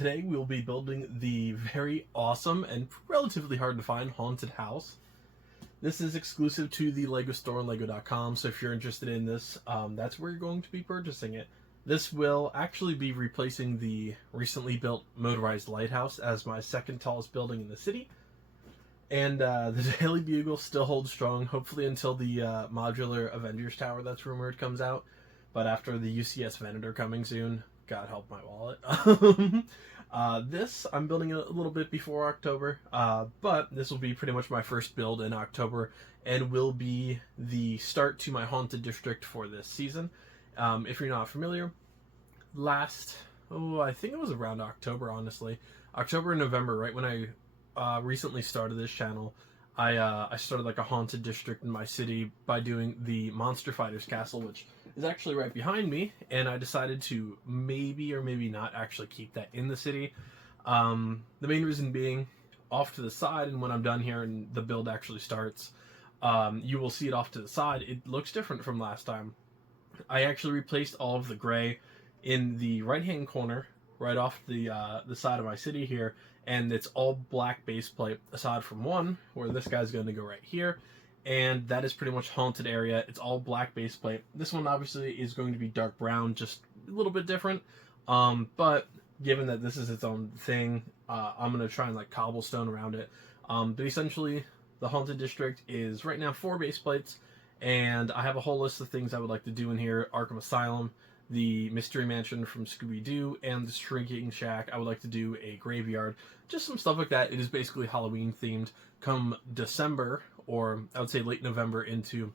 Today we'll be building the very awesome and relatively hard to find haunted house. This is exclusive to the LEGO store on LEGO.com, so if you're interested in this, that's where you're going to be purchasing it. This will actually be replacing the recently built motorized lighthouse as my second tallest building in the city. And the Daily Bugle still holds strong, hopefully until the modular Avengers Tower that's rumored comes out. But after the UCS Venator coming soon, God help my wallet. This, I'm building a little bit before October, but this will be pretty much my first build in October and will be the start to my Haunted District for this season. If you're not familiar, I think it was around October, honestly. October and November, right when I recently started this channel, I started like a haunted district in my city by doing the Monster Fighters Castle, which is actually right behind me, and I decided to maybe or maybe not actually keep that in the city. The main reason being, off to the side, and when I'm done here and the build actually starts, you will see it off to the side. It looks different from last time. I actually replaced all of the gray in the right-hand corner, right off the side of my city here, and it's all black base plate aside from one where this guy's going to go right here, and that is pretty much haunted area. It's all black base plate. This one obviously is going to be dark brown, just a little bit different, but given that this is its own thing, I'm going to try and like cobblestone around it. But essentially the haunted district is right now 4 base plates, and I have a whole list of things I would like to do in here. Arkham Asylum, the Mystery Mansion from Scooby-Doo, and the Shrinking Shack. I would like to do a graveyard, just some stuff like that. It is basically Halloween themed. Come December, or I would say late November into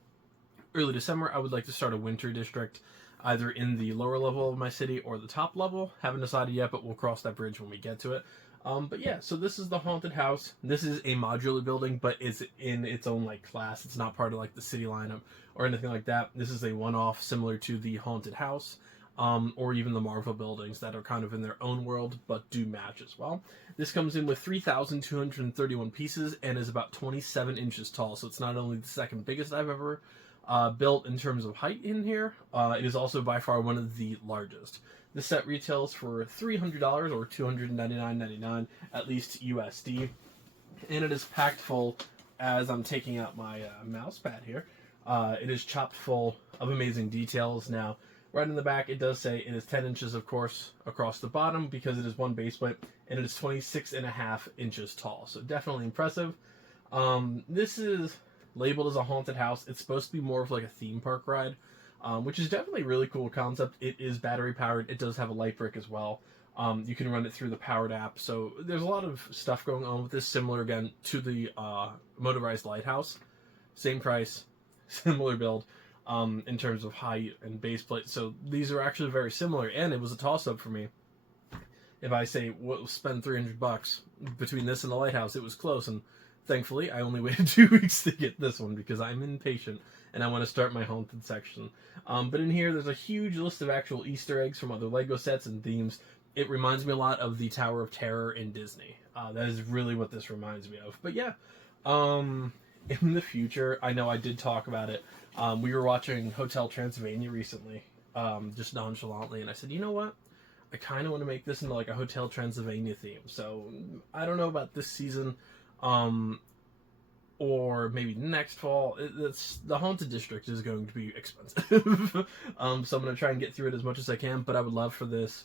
early December, I would like to start a winter district, either in the lower level of my city or the top level. Haven't decided yet, but we'll cross that bridge when we get to it. But yeah, so this is the haunted house. This is a modular building, but it's in its own like class. It's not part of like the city lineup or anything like that. This is a one-off, similar to the haunted house, or even the Marvel buildings that are kind of in their own world, but do match as well. This comes in with 3,231 pieces and is about 27 inches tall. So it's not only the second biggest I've ever built in terms of height in here, it is also by far one of the largest. This set retails for $300 or $299.99, at least USD, and it is packed full. As I'm taking out my mouse pad here, it is chopped full of amazing details. Now, right in the back, it does say it is 10 inches, of course, across the bottom because it is one base plate, and it is 26.5 inches tall. So definitely impressive. This is labeled as a haunted house. It's supposed to be more of like a theme park ride, which is definitely a really cool concept. It is battery powered. It does have a light brick as well. You can run it through the powered app. So there's a lot of stuff going on with this, similar again to the motorized lighthouse. Same price, similar build in terms of height and base plate. So these are actually very similar, and it was a toss-up for me. If I say, well, spend $300 between this and the lighthouse, it was close, and thankfully, I only waited 2 weeks to get this one because I'm impatient and I want to start my haunted section. But in here, there's a huge list of actual Easter eggs from other LEGO sets and themes. It reminds me a lot of the Tower of Terror in Disney. That is really what this reminds me of. But yeah, in the future, I know I did talk about it. We were watching Hotel Transylvania recently, just nonchalantly, and I said, you know what? I kind of want to make this into like a Hotel Transylvania theme. So I don't know about this season, or maybe next fall. It's the haunted district is going to be expensive. So I'm going to try and get through it as much as I can, but I would love for this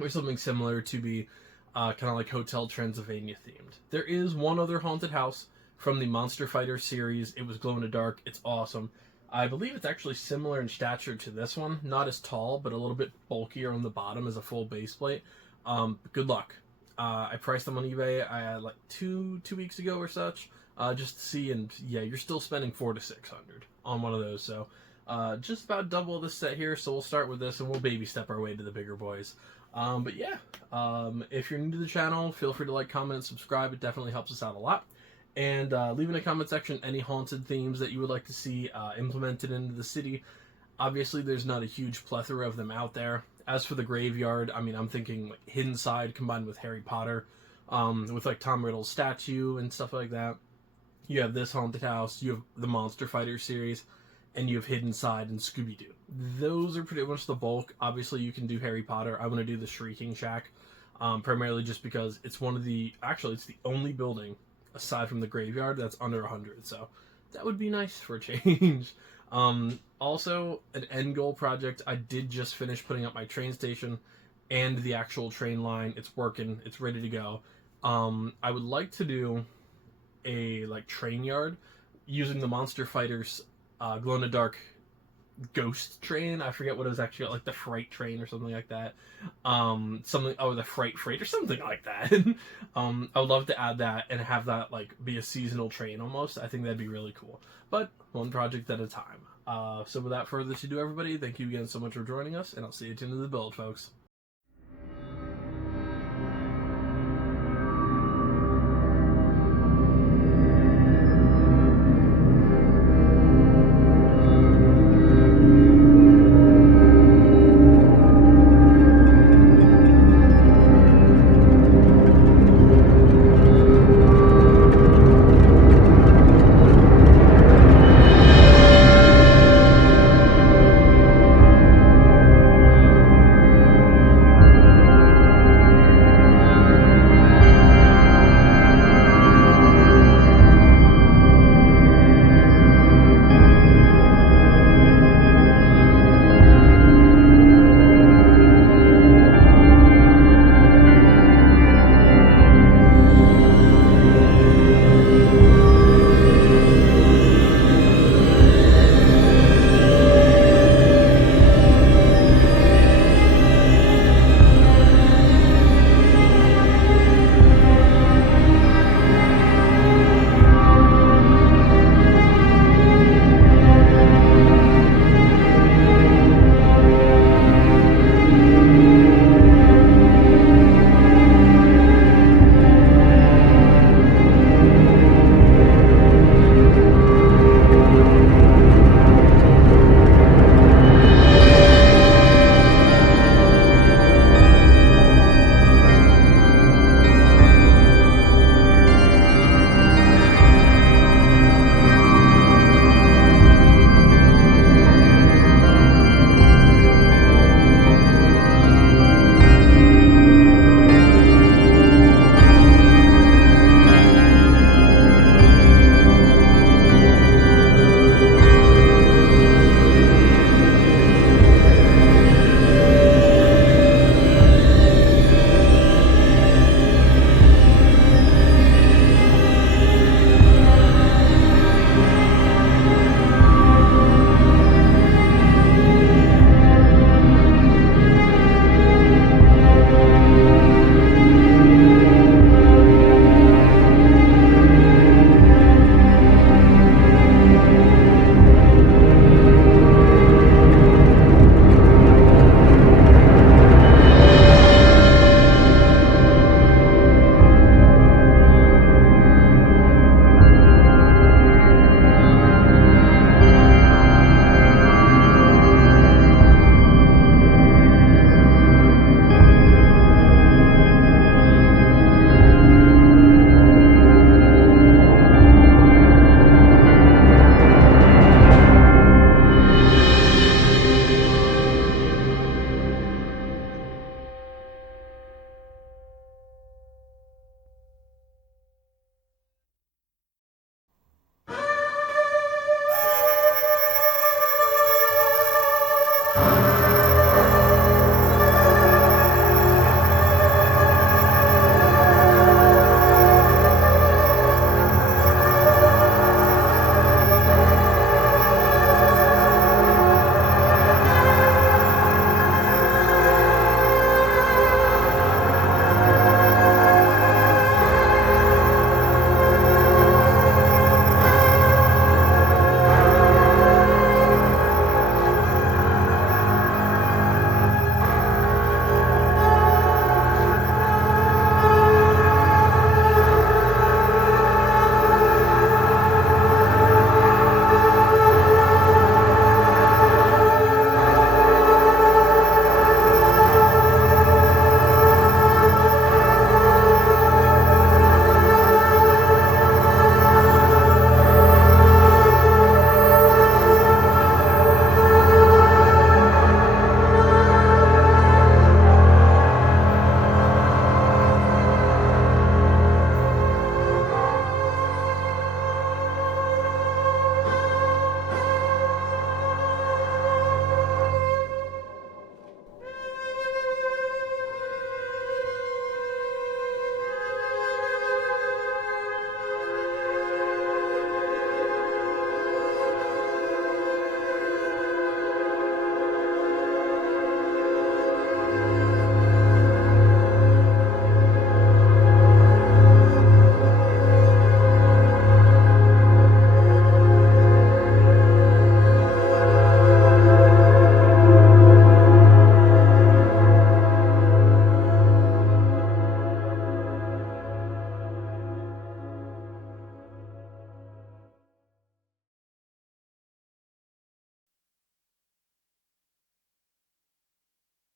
or something similar to be kind of like Hotel Transylvania themed. There is one other haunted house from the Monster Fighter series. It was glow in the dark. It's awesome. I believe it's actually similar in stature to this one. Not as tall, but a little bit bulkier on the bottom as a full base plate. Good luck. I priced them on eBay like two weeks ago or such, just to see, and yeah, you're still spending $400 to $600 on one of those. So just about double this set here. So we'll start with this, and we'll baby step our way to the bigger boys. But yeah, if you're new to the channel, feel free to like, comment, and subscribe. It definitely helps us out a lot. And leave in the comment section any haunted themes that you would like to see implemented into the city. Obviously, there's not a huge plethora of them out there. As for the graveyard, I mean, I'm thinking like Hidden Side combined with Harry Potter, with like Tom Riddle's statue and stuff like that. You have this haunted house, you have the Monster Fighter series, and you have Hidden Side and Scooby-Doo. Those are pretty much the bulk. Obviously, you can do Harry Potter. I want to do the Shrieking Shack. primarily just because it's it's the only building aside from the graveyard that's under 100. So that would be nice for a change. Also, an end goal project. I did just finish putting up my train station and the actual train line. It's working. It's ready to go. I would like to do a train yard using the Monster Fighters glow in the dark ghost train. I forget what it was actually called, like the fright train or something like that. The fright freight or something like that. I would love to add that and have that be a seasonal train almost. I think that'd be really cool. But one project at a time. So without further ado, everybody, thank you again so much for joining us, and I'll see you at the end of the build, folks.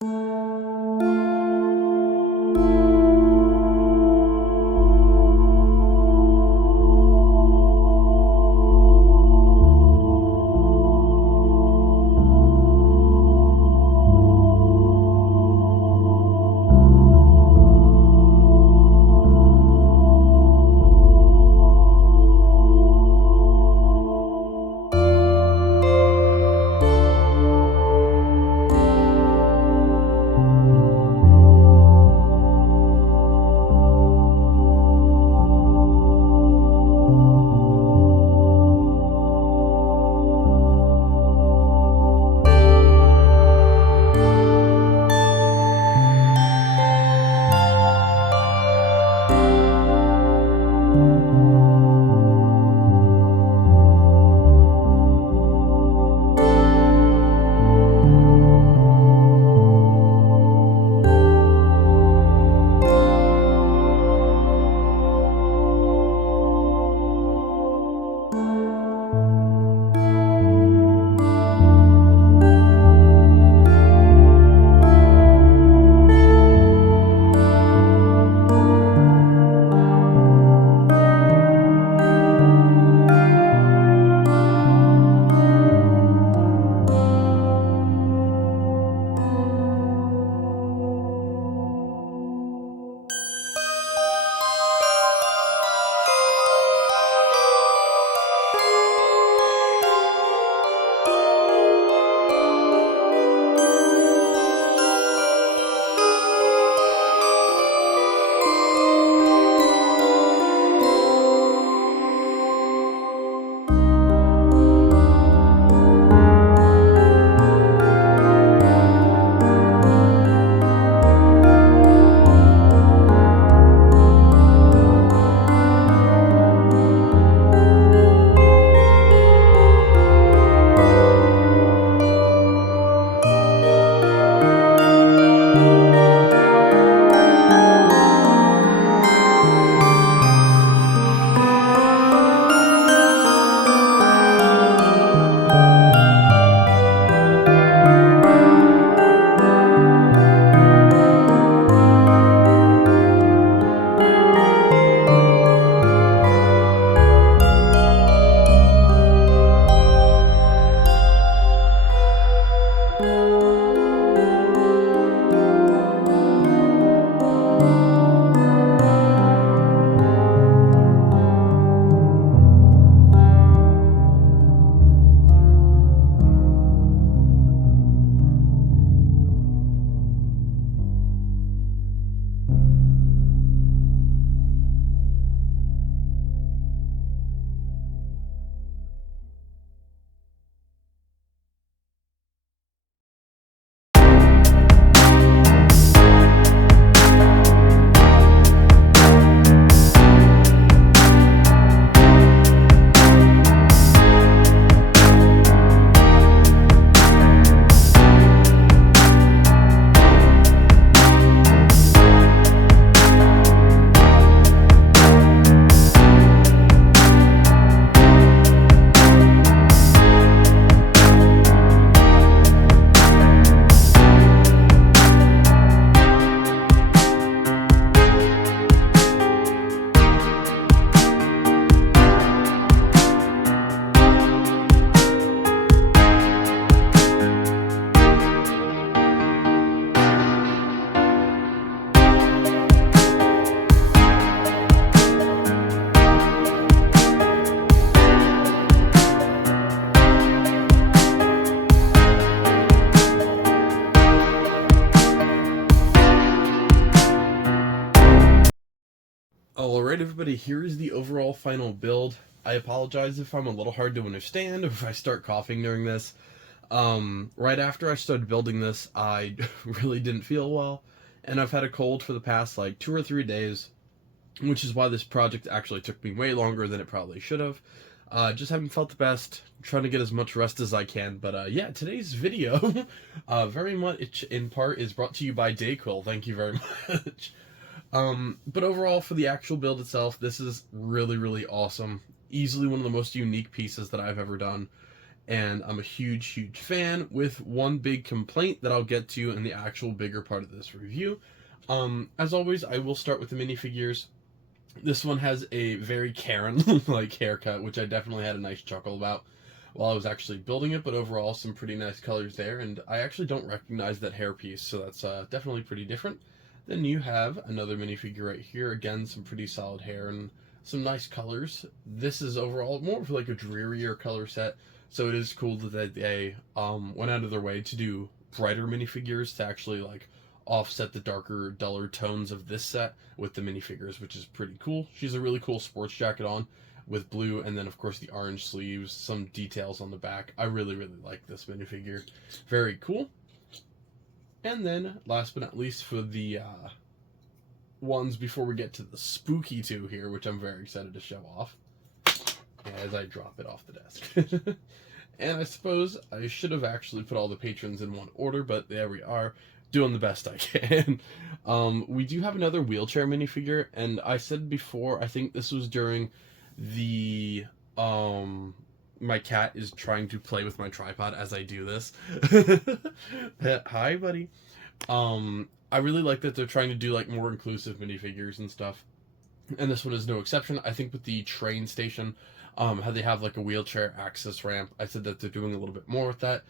Alright, everybody, here is the overall final build. I apologize if I'm a little hard to understand, or if I start coughing during this. Right after I started building this, I really didn't feel well, and I've had a cold for the past, like, 2 or 3 days, which is why this project actually took me way longer than it probably should have. Just haven't felt the best, trying to get as much rest as I can, but yeah, today's video, very much in part is brought to you by Dayquil, thank you very much. But overall, for the actual build itself, this is really, really awesome. Easily one of the most unique pieces that I've ever done. and I'm a huge fan, with one big complaint that I'll get to in the actual bigger part of this review. As always, I will start with the minifigures. This one has a very Karen-like haircut, which I definitely had a nice chuckle about while I was actually building it, but overall some pretty nice colors there, and I actually don't recognize that hairpiece, so that's definitely pretty different. Then you have another minifigure right here, again, some pretty solid hair and some nice colors. This is overall more of like a drearier color set, so it is cool that they went out of their way to do brighter minifigures to actually like offset the darker, duller tones of this set with the minifigures, which is pretty cool. She's a really cool sports jacket on with blue, and then of course the orange sleeves, some details on the back. I really like this minifigure. Very cool. And then last but not least, for the ones before we get to the spooky two here, which I'm very excited to show off as I drop it off the desk. And I suppose I should have actually put all the patrons in one order, but there we are, doing the best I can. We do have another wheelchair minifigure, and I said before, I think this was during the my cat is trying to play with my tripod as I do this. Hi, buddy. I really like that they're trying to do like more inclusive minifigures and stuff, and this one is no exception. I think with the train station, how they have like a wheelchair access ramp, I said that they're doing a little bit more with that.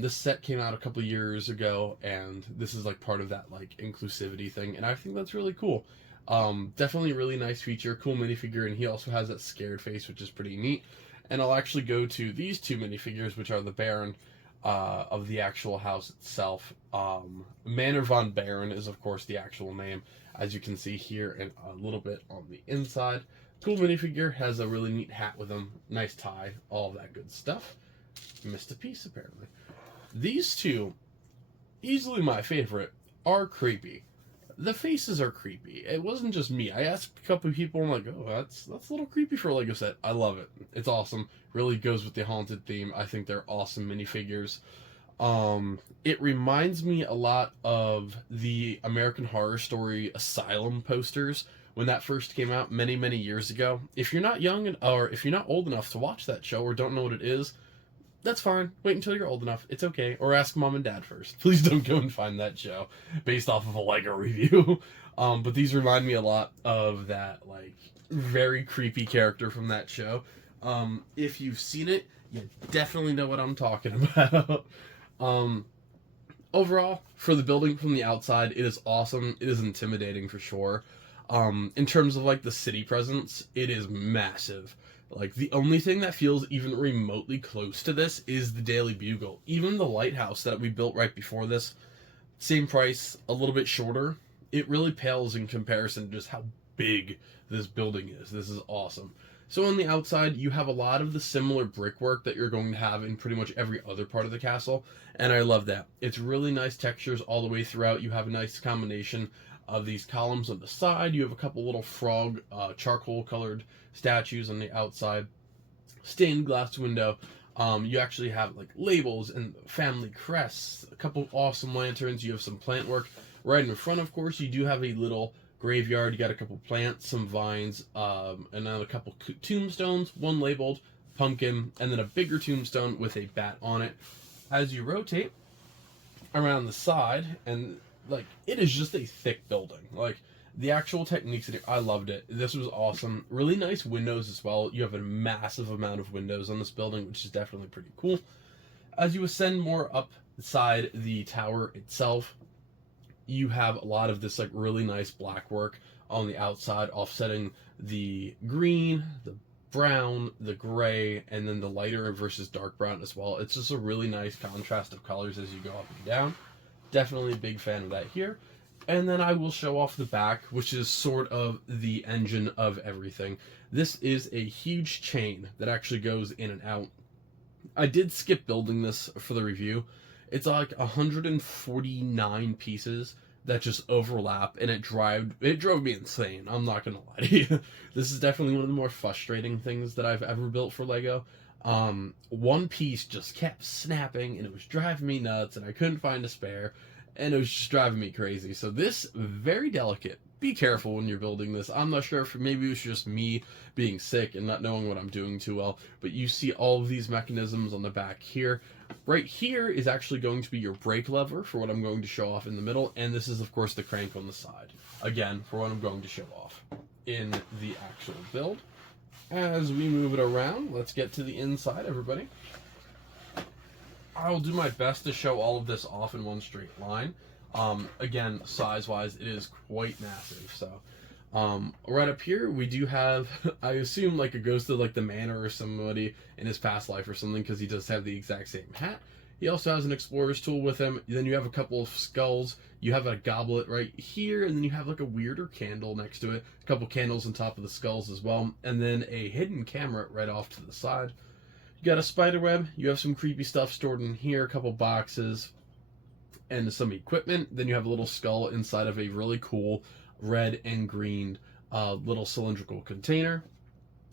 This set came out a couple years ago, and this is like part of that like inclusivity thing, and I think that's really cool. Definitely a really nice feature, cool minifigure, and he also has that scared face, which is pretty neat. And I'll actually go to these two minifigures, which are the Baron of the actual house itself. Manor von Baron is, of course, the actual name, as you can see here and a little bit on the inside. Cool minifigure, has a really neat hat with him, nice tie, all of that good stuff. Missed a piece, apparently. These two, easily my favorite, are creepy. The faces are creepy. It wasn't just me. I asked a couple of people, I'm like, oh, that's a little creepy for a Lego set. I love it. It's awesome. Really goes with the haunted theme. I think they're awesome minifigures. It reminds me a lot of the American Horror Story Asylum posters when that first came out many years ago. If you're not young, or if you're not old enough to watch that show or don't know what it is, that's fine. Wait until you're old enough. It's okay. Or ask mom and dad first. Please don't go and find that show based off of a Lego review. But these remind me a lot of that, like, very creepy character from that show. If you've seen it, you definitely know what I'm talking about. Overall, for the building from the outside, it is awesome. It is intimidating for sure. In terms of, like, the city presence, it is massive. Like, the only thing that feels even remotely close to this is the Daily Bugle. Even the lighthouse that we built right before this, same price, a little bit shorter. It really pales in comparison to just how big this building is. This is awesome. So on the outside, you have a lot of the similar brickwork that you're going to have in pretty much every other part of the castle, and I love that. It's really nice textures all the way throughout. You have a nice combination of these columns on the side. You have a couple little frog charcoal colored statues on the outside, stained glass window. You actually have like labels and family crests, a couple awesome lanterns. You have some plant work right in front. Of course, you do have a little graveyard. You got a couple plants, some vines, and then a couple tombstones, one labeled pumpkin, and then a bigger tombstone with a bat on it. As you rotate around the side, and like, it is just a thick building. Like, the actual techniques in it, I loved it. This was awesome. Really nice windows as well. You have a massive amount of windows on this building, which is definitely pretty cool. As you ascend more up inside the tower itself, you have a lot of this like really nice black work on the outside, offsetting the green, the brown, the gray, and then the lighter versus dark brown as well. It's just a really nice contrast of colors as you go up and down. Definitely a big fan of that here. And then I will show off the back, which is sort of the engine of everything. This is a huge chain that actually goes in and out. I did skip building this for the review. It's like 149 pieces that just overlap, and it drove me insane. I'm not gonna lie to you. This is definitely one of the more frustrating things that I've ever built for Lego. One piece just kept snapping, and it was driving me nuts, and I couldn't find a spare, and it was just driving me crazy. So this very delicate, be careful when you're building this. I'm not sure if maybe it was just me being sick and not knowing what I'm doing too well, but you see all of these mechanisms on the back here. Right here is actually going to be your brake lever for what I'm going to show off in the middle, and this is of course the crank on the side, again for what I'm going to show off in the actual build. As we move it around, let's get to the inside, everybody. I'll do my best to show all of this off in one straight line. Again, size-wise, it is quite massive. So, right up here, we do have, I assume, like a ghost of like the manor or somebody in his past life or something, because he does have the exact same hat. He also has an explorer's tool with him. Then you have a couple of skulls. You have a goblet right here, and then you have like a weirder candle next to it. A couple candles on top of the skulls as well, and then a hidden camera right off to the side. You got a spider web. You have some creepy stuff stored in here, a couple boxes, and some equipment. Then you have a little skull inside of a really cool red and green little cylindrical container.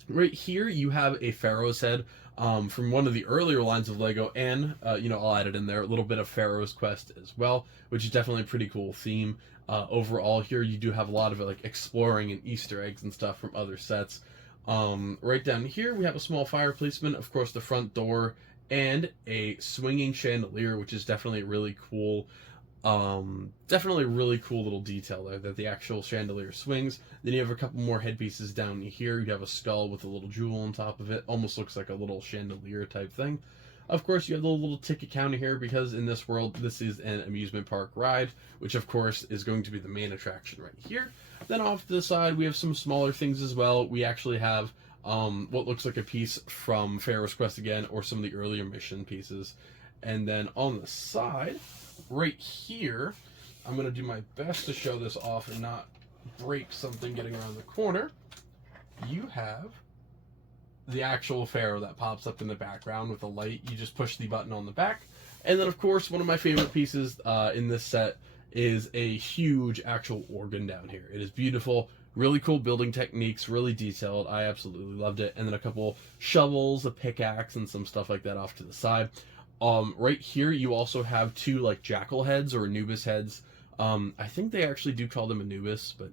Right here you have a Pharaoh's head from one of the earlier lines of Lego, and I'll add it in there, a little bit of Pharaoh's Quest as well, which is definitely a pretty cool theme. Overall here you do have a lot of like exploring and Easter eggs and stuff from other sets. Right down here we have a small fire placement, of course the front door, and a swinging chandelier, which is definitely really cool. Definitely a really cool little detail there that the actual chandelier swings. Then you have a couple more headpieces down here. You have a skull with a little jewel on top of it. Almost looks like a little chandelier type thing. Of course, you have the little ticket counter here because in this world, this is an amusement park ride, which of course is going to be the main attraction right here. Then off to the side, we have some smaller things as well. We actually have what looks like a piece from Pharaoh's Quest again, or some of the earlier mission pieces. And then on the side, right here, I'm going to do my best to show this off and not break something getting around the corner. You have the actual Pharaoh that pops up in the background with a light. You just push the button on the back. And then, of course, one of my favorite pieces in this set is a huge actual organ down here. It is beautiful. Really cool building techniques, really detailed. I absolutely loved it. And then a couple shovels, a pickaxe, and some stuff like that off to the side. Right here, you also have two like jackal heads or Anubis heads. I think they actually do call them Anubis, but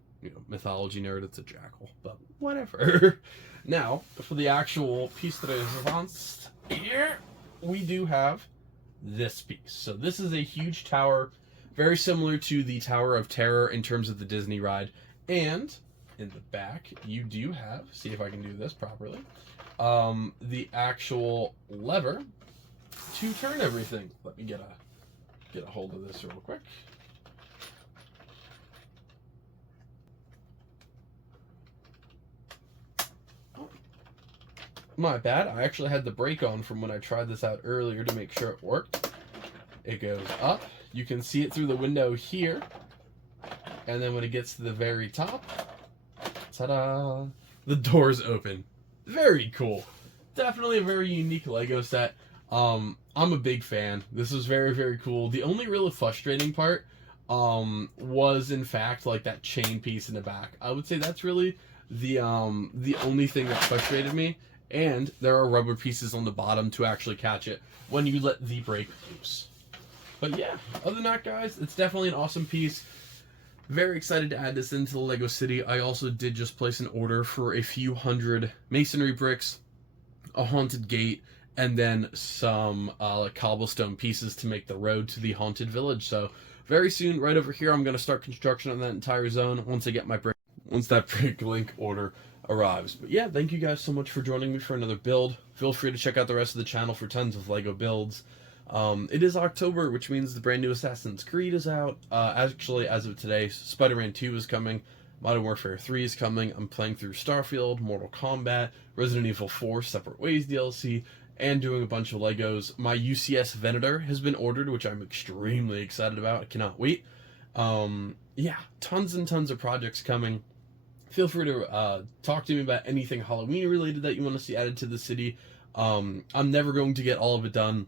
mythology nerd, it's a jackal. But whatever. Now, for the actual piece de resistance here, we do have this piece. So this is a huge tower, very similar to the Tower of Terror in terms of the Disney ride. And in the back, you do have, see if I can do this properly, the actual lever to turn everything. Let me get a hold of this real quick. Oh, my bad. I actually had the brake on from when I tried this out earlier to make sure it worked. It goes up. You can see it through the window here. And then when it gets to the very top, ta-da! The doors open. Very cool. Definitely a very unique Lego set. I'm a big fan. This was very, very cool. The only really frustrating part was in fact like that chain piece in the back. I would say that's really the only thing that frustrated me. And there are rubber pieces on the bottom to actually catch it when you let the brake loose. But yeah, other than that, guys, it's definitely an awesome piece. Very excited to add this into the Lego City. I also did just place an order for a few hundred masonry bricks, a haunted gate, and then some like cobblestone pieces to make the road to the haunted village. So very soon, right over here, I'm going to start construction on that entire zone once I get my brick, once that brick link order arrives. But yeah, thank you guys so much for joining me for another build. Feel free to check out the rest of the channel for tons of Lego builds. It is October, which means the brand new Assassin's Creed is out. Actually, as of today, Spider-Man 2 is coming. Modern Warfare 3 is coming. I'm playing through Starfield, Mortal Kombat, Resident Evil 4 Separate Ways DLC, and doing a bunch of Legos. My UCS Venator has been ordered, which I'm extremely excited about. I cannot wait. Yeah, tons and tons of projects coming. Feel free to talk to me about anything Halloween related that you want to see added to the city. I'm never going to get all of it done.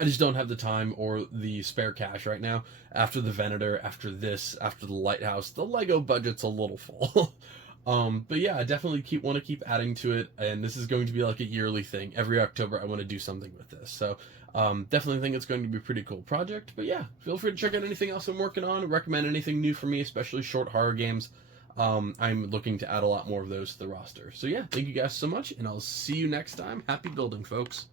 I just don't have the time or the spare cash right now. After the Venator, after this, after the Lighthouse, the Lego budget's a little full. But yeah, I definitely want to keep adding to it, and this is going to be like a yearly thing. Every October, I want to do something with this. So definitely think it's going to be a pretty cool project. But yeah, feel free to check out anything else I'm working on. Recommend anything new for me, especially short horror games. I'm looking to add a lot more of those to the roster. So yeah, thank you guys so much, and I'll see you next time. Happy building, folks.